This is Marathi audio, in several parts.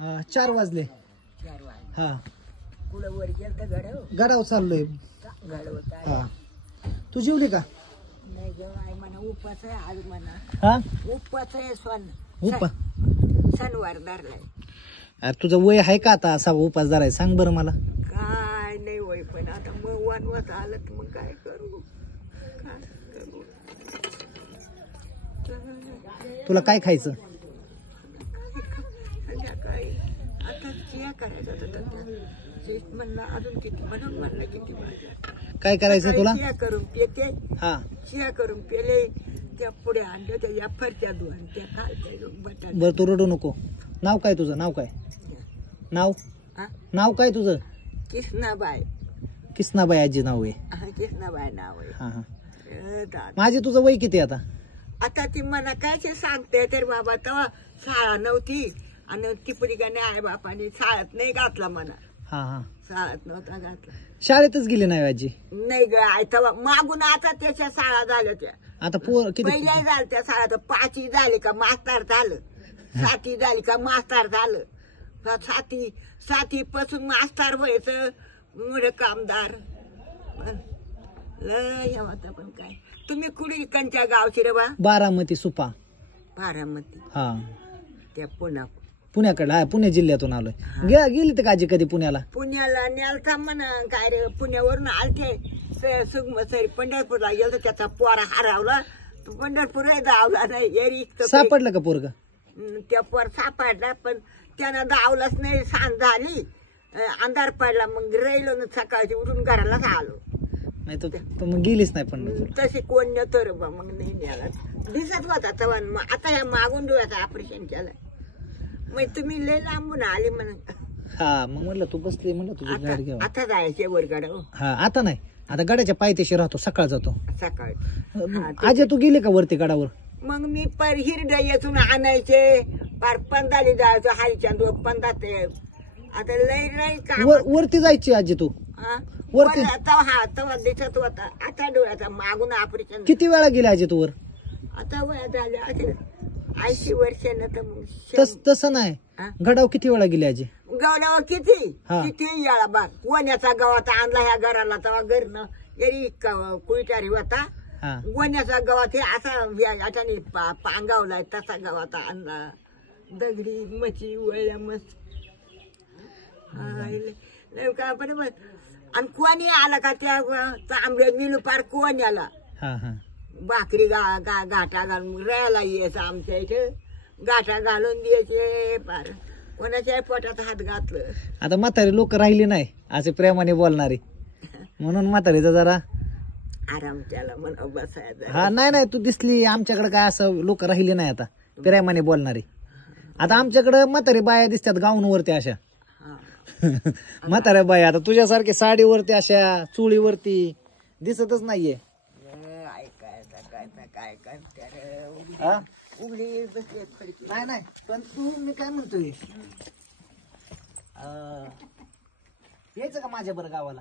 4 वाजले. 4 वाजले. हा कुठं वर गेलं तर गडाव चाललोय. हा तू जेवली का? नाही ग आई म्हणा उपास आहे आज म्हणा. हा उपास आहे उपा सणवार धरलाय. अरे तुझं वय आहे का आता असा उपास धरायचा? सांग बरं मला. काय नाही होय पण आता मग वनवास आलं तर मग काय करू काय करू. तुला काय खायचं? संध्याकाळी आता चिया करायचा होता म्हणलं अजून किती म्हणून म्हणलं किती भाज्या काय करायचं तुला? चिया करून पिते. हा चिया करून पेले त्या पुढे आणल्या त्या या फरच्या धुवून त्या खायच्या बटाटे. बरं तू रडू नको. नाव काय तुझं? नाव काय? नाव काय तुझं? कृष्णाबाई. किसनाबाई आजी नाव आहे. कृष्णाबाई नाव आहे. हा हा दादा माझे तुझं वय किती आता? आता ती मला काय सांगते तर बाबा तेव्हा शाळा नव्हती आणि टिपडी का नाही आई बापाने शाळेत नाही घातला म्हणा. हा हा शाळेत नव्हता घातला. शाळेतच गेली नाही आजी? नाही ग आई तेव्हा मागून आता त्याच्या शाळा झाल्या त्या. आता पोर किती? पहिल्या झाल्या त्या शाळा तर 5वी झाली का मास्तर झालं. 7वी झाली का मास्तर झालं. 7वी पासून मास्तर व्हायचं मोठं कामदार लय होता. पण काय तुम्ही कुडी कंच्या गावची रे बा? बारामती सुपा. बारामती. हा त्या पुण्याकडे. हा पुणे जिल्ह्यातून आलोय. गेली तर आजी कधी पुण्याला? पुण्याला न्यालता म्हणा काय रे पुण्यावरून आलते सुगम सरी पंढरपूरला गेलो त्याचा पोरा हरवला. पंढरपूर धावला नाही एरी. सापडलं का पोरग? त्या पोर सापडला पण त्यानं धावलाच नाही. सांज झाली अंधार पडला मग राहिलो ना सकाळची उठून घरालाच आलो. नाही तर मग गेलीच नाही पंढरपूर. तशी कोण नेतो रे बा मग नाही न्याला दिसत होता तेव्हा. आता ह्या मागून डोळ्याचं ऑपरेशन केलं. मग तुम्ही लय लांबून आले म्हणा. हा मग म्हणलं तू बसली म्हणलं तुझी गाडी घ्यावं. आता जायचे वर गाड. हा आता नाही. आता गडाच्या पायथ्याशी राहतो. सकाळ जातो सकाळी. आजी तू गेली का वरती गडावर? मग मी पर हिरड्या येथून आणायचे पार पंदाली जायचो. हायच्या 15 ते आता लय लय काम. वरती जायची आजी तू? वरती तेव्हा दिसत होता. आता डोळ्याचा मागून ऑपरेशन. किती वेळा गेली आजी तू वर? आता वया झाल्या 80 वर्षानं तर मग. तसं नाही. गडावर किती वेळा गेली आजी? गवल्यावर किती याळा बा. गोण्याचा गवात आणला ह्या घराला तेव्हा घरनं एरी कुईटारी होता. गोण्याचा गवात हे असा याच्याने पांगावलाय तसा गवात आणला. दगडी मची वळल्या मस्त काय बरोबर. आणि कोणी आला का त्या तांबड्या मिलू पार कोण्याला भाकरी गाठा घालून राहायला यायचं. आमच्या इथे गाठा घालून द्यायचे पार. कोणाच्या पोटात हात घातलं. आता म्हातारी लोक राहिली नाही असे प्रेमाने बोलणारे म्हणून म्हातारीचा जरा आराम त्याला म्हणा बसायचं. हा नाही तू दिसली आमच्याकडे काय असं लोक राहिली नाही आता प्रेमाने बोलणारे. आता आमच्याकडे म्हातारी बाया दिसतात गाऊनवरती अशा. म्हाताऱ्या बाया आता तुझ्यासारखे साडीवरती अशा चुळीवरती दिसतच नाहीये. काय उघडी बसले. नाही पण तू मी काय म्हणतोय यायचं का माझ्या बरं गावाला?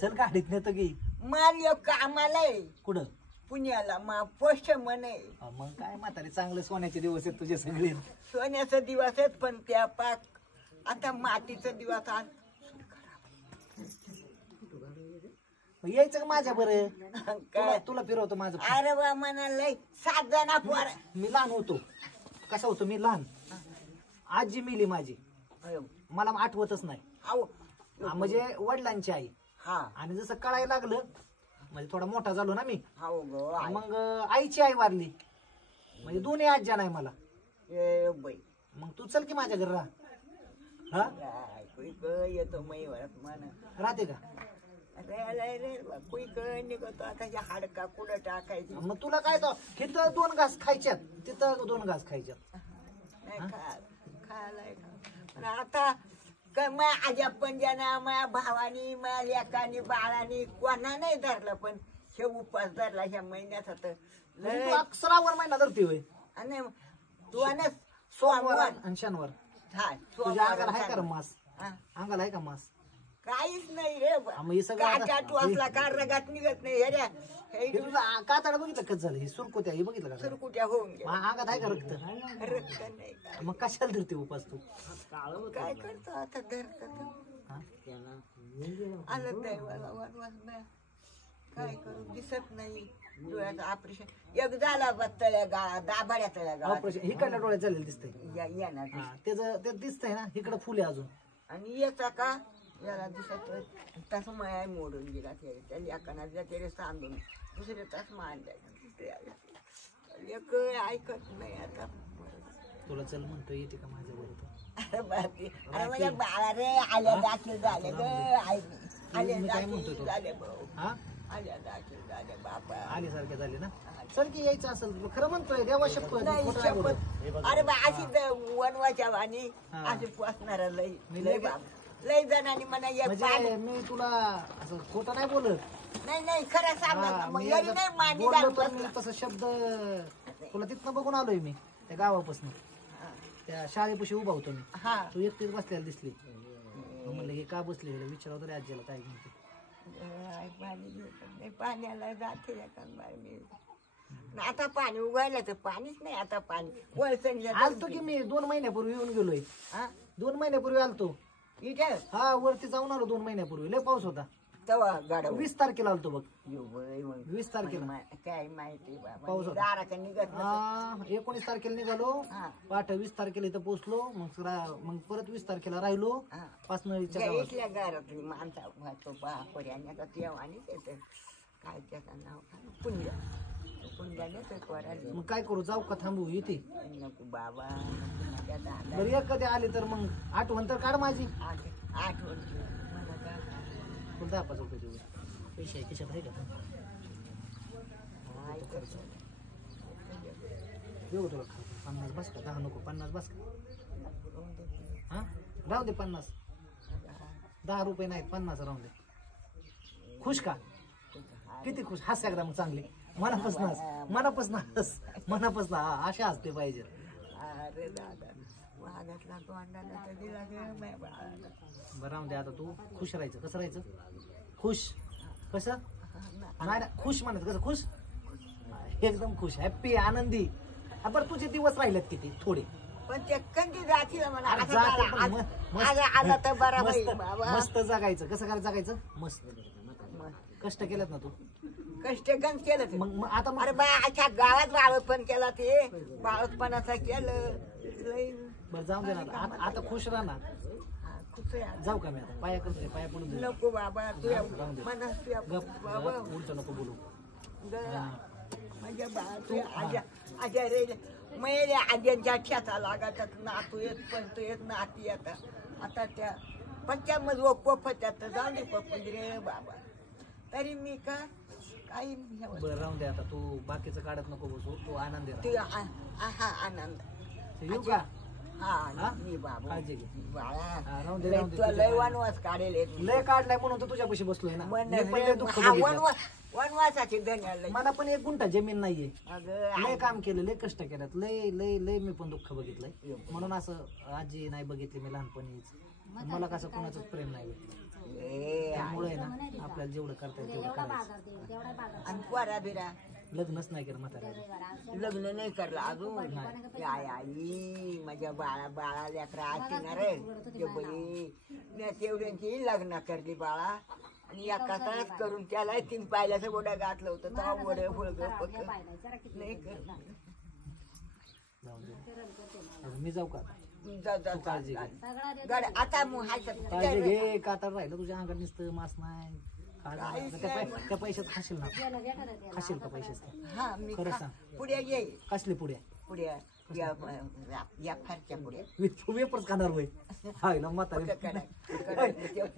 चल गाडीत नेतो की. मला कामाला आहे. कुठं? पुण्याला. मा पोस्ट म्हणे. मग काय म्हातारे चांगले सोन्याचे दिवस आहेत तुझे सगळे. सोन्याचे दिवस आहेत पण त्या पाक आता मातीचा दिवस. यायचं का माझ्या बरं? तुला फिरवतो माझं. अरे बा म्हणाल 7 जण पोर. मी लहान होतो. कसं होतं मी लहान. आजी मिली माझी. मला आठवतच नाही. म्हणजे वडिलांची आई. आणि जसं कळायला लागलं म्हणजे थोडा मोठा झालो ना मी. मग आईची आई वारली. म्हणजे दोन्ही आज्या नाही मला. मग तू चल की माझ्या घरी राह. येतो राहते का? हाडका कुठं टाकायची. मग तुला काय तो तिथं 2 घास खायच्यात तिथं 2 घास खायच्यात. आता काय माझ्या आज्या पंजाना माझ्या भावानी माझ्या लेकानी बाळानी कोणा नाही धरलं पण हे उपास धरला ह्या महिन्यात. आता श्रावण महिना धरते होय. आणि तू सोमवार आणि शनिवार. तुझ्या अंगाला आहे का मास? अंगाला आहे का मास? काहीच नाही रे मग हे सगळं आता- काटा टोचला का रगात निघत नाही हे रे. हे तुझं कातडा बघितलं कसं झालं, हे सुरकुत्या हे बघितलं का सुरकुट्या होऊन गेल्या. अंगात आहे का रक्त? रक्त नाही का. मग कशाला धरते उपास तू? काय करतो आता धरत हा? आलं दैवाला वनवास नाही. काय करू दिसत नाही डोळ्याचं ऑपरेशन एक झाला बा तळ्या गाळा दाभाड्या तळ्या गाळा ऑपरेशन इकडल्या डोळ्यात झालेलं दिसतंय. येणार हा, त्याचं ते दिसतंय ना, इकडं फुले अजून. आणि येता का याला दिसत तसं माया मोडून गेला त्या लेकाना त्याला सांगून दुसरे तास मांडायला एक ऐकत नाही आता. तुला चल म्हणतो, येते का माझ्या बरोबर? अरे बापरे, अरे माझ्या बाळा रे आल्या दाखल झाले ग आई आल्या मी काय दाखल म्हणतो झाले भाऊ हा, आल्या दाखल झाले बापा. आल्यासारखे झाले ना. चल की यायचं असेल तुला, खरं म्हणतोय, देवा शपथ नाही खोटं नाही बोलत. शपथ. अरे बा अशी वनवाच्या वाणी हा. अशी पोचणार लई मी लई लई- बाप लई जणांनी म्हणा एक पाणी म्हणजे मी तुला असं खोटं नाही बोलत. नाही नाही खरं सांग हा, मग मी यारी एकदा नाही मांडी बोललो घालून तर मी बसला. तसं शब्द तुला तिथनं बघून आलोय मी, त्या गावापासून त्या शाळेपाशी उभा होतो मी. हा तू एकटीच बसलेला दिसली. मग म्हणलं हे का बसले, विचारावं तरी आजीला काय म्हणते. पाणी घेत नाही पाण्याला जाते का बाई मी. आता पाणी उगायला तर पाणीच नाही आता पाणी वळसंगला आलतो की मी 2 महिन्यापूर्वी येऊन गेलोय. हा 2 महिन्यापूर्वी आलतो. इथे हा, वरती जाऊन आलो 2 महिन्यापूर्वी. लय पाऊस होता. तवा गाडा 20 तारखेला आलतो बघ. 20 तारखेला. काय माहिती पाऊस बाबा होता. दाराकडे निघत नसतं. 19 तारखेला निघालो. हा. पाठ 20 तारखेला इथं पोहोचलो. मग परत 20 तारखेला राहिलो. हा. पाचनळीच्या त्या गावात. इथल्या घरातली माणसा वाहतो बापर्याने तेव्हानीच येतं काय त्याचं नाव काय पुंड्याने ते कोराले. मग काय करू, जाऊ का थांबू इथे? नको बाबा नको माझ्या दादा बरं एक कधी आली तर मग आठवण तर काढ माझी. आठवण मला काय तुला 10-5 रुपये देऊ. पैसे आहे खिशात आहे का? देऊ तुला 50 बस का? 10 नको, 50 बस का? हा, राहू दे 50. 10 रुपये नाहीत, 50 राहून दे. खुश का? किती खुश? हस एकदा मग चांगली मनापासून हस, मनापासून हस, मनापासून. हा, अशा हसते पाहिजे. अरे दादा वाघातला तोंडाला तर दिला ग माझ्या बाळाला. बरं राहून दे. आता तू खुश राहायचं. कसं राहायचं? खुश. कसं? नाही खुश म्हणायचं. कसं खुश? एकदम खुश, हॅप्पी, आनंदी. बरं तुझे दिवस राहिलेत किती? थोडे. पण ते कंदी जातील मला अरे असं जाते झालं. पण आज- मस्त- आज आला तर बरा मस्त होईल बाबा. मस्त जगायचं. कसं काय जगायचं? मस्त. कष्ट केलेत ना तू. कष्ट गंज केलं ते. मग आता अरे बा अख्या गावात बाळपण केला ते बाळपणाचा केलं लई. बरं जाऊन दे ना आता खुश राहा ना. हा, खुश आहे आज. जाऊ का मी आता? पाया करतोय, पाया पडून दे. नको बाबा तुझ्या जाऊन दे. मनात तुझ्या गप बाबा उलट नको बोलू. ग- माझ्या बाळा तुझ्या आज्या आज्या रे मेरे आज्यांच्या ठ्याचा लागतात नातू येत पण तू येत नाती येतात. आता त्या पच्च्यामध्ये पोफत्यात जाऊन दे पप्पू रे बाबा. तरी मी का काही बरं राहून दे आता. तू बाकीचं काढत नको बसू. तू आनंदी राहा. तुझ्या हा आनंद येऊ का? हा हा? मी बाबा काळजी घे. बाळा हा, राहून दे, लय राहून दे. तुला लय वनवास काढेल लय काढलाय म्हणून तर तुझ्यापाशी बसलोय ना. मन मी पण लय दुःख हा, बघितलं. वनवासाची धन्याला मला पण 1 गुंठा जमीन नाहीये. अगं लय काम केलं, लय कष्ट केल्यात, लय लय लय मी पण दुःख बघितलंय. म्हणून असं आजी नाही बघितली मी लहानपणीच. मला कसं कोणाचंच प्रेम नाही. ए, त्यामुळे ना आपल्याला जेवढं करता येईल तेवढं करायचं. आणि पोरा बिरा लग्नच नाही केलं म्हाताऱ्याला. लग्न नाही करलं अजून. आई आई माझ्या बाळा लेकरा असणार ते बरी तेवढ्यांची लग्न करली बाळा. आणि एका तास करून त्याला 3 पायल्याचं गोडा घातलं होतं तेव्हा गोडे फुलग नाही करत. जाऊन दे. मी जाऊ का? जा काळजी घे. गड आता काळजी घे. का तर राहिलं तुझ्या अंगात नुसतं मास नाही. त्या पैशात खाशील ना? खाशील का पैशाच? हा मी खरं सांग. पुढे येईल कसले पुढे? पुढे या फारच्या पुढे वेपर्स खाणार होय? हाय ना म्हातारी.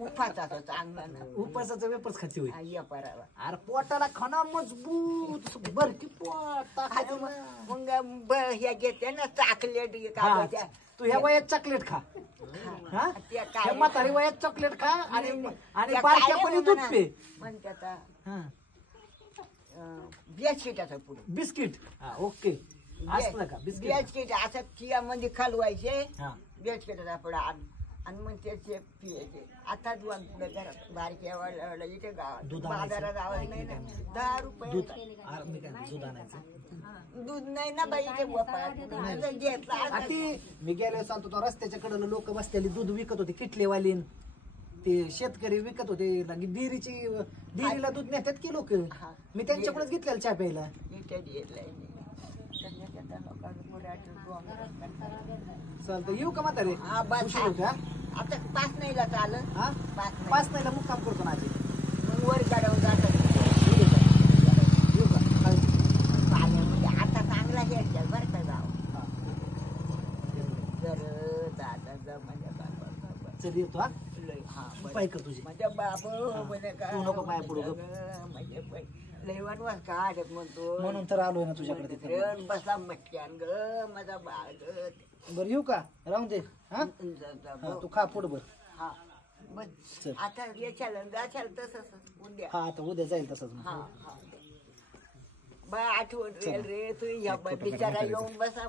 उपासाचं चांगलं उपासाचं वेपर्स खाती होय? या परावा अरे पोटाला खाना मजबूत बरकी पोट टाकायचं ना. मग हे घेते ना चॉकलेट हा, तू ह्या वयात चॉकलेट खा. हा? ह्या म्हातारी वयात चॉकलेट खा आणि बारक्यापणी दूध पे. म्हणतात हा, बिस्किटाचं पुढे बिस्किट. हा, ओके. असलं का बिस्किट? बिस्किट असं चिया मध्ये खालवायचे हा, बिस्किटाचा पुढा आणि मग त्याचे पियाचे आता घरात बारक्या वाढल्या इथे गावात दूध आणायचं. बाजारात आवाज नाही ना 10 रुपये दूध मी काय दूध आणायचं दूध नाही ना बाई ते घेतला आ ती मी गेले सांगतो तो रस्त्याच्या कडेला लोक बसलेली दूध विकत होते किटलेवालीन ते शेतकरी विकत होते डेअरीला दूध नेतात की लोक मी त्यांच्याकडेच घेतलेलं चहा प्यायला चालतं येऊ का म्हातारे उशीर होऊ का आता 5 नाही जात आलं हा 5 नाहीला मुक्काम करतो ना आजी मग वर गाड्यावर जातात येऊ का पाण्यामध्ये आता चांगला हे बरं का गाव जर दादा माझ्या चल येतो हा हा पाय कर तुझी माझ्या बाबू म्हणे का तू नको पाय पडू ग. म्हणजे लय वनवास काढत म्हणतो म्हणून तर आलोय ना तुझ्याकडे तिथे रण बसला मटक्यान ग माझा बाळ ग बरं येऊ का राहून दे हा हा, तू खा पोट बर हा बस चल. आता याच्याला जाशाल तसंच उद्या हा आता उद्या जाईल तसंच मग. हा हा बा आठवण रे तू या बिचारा येऊन बसा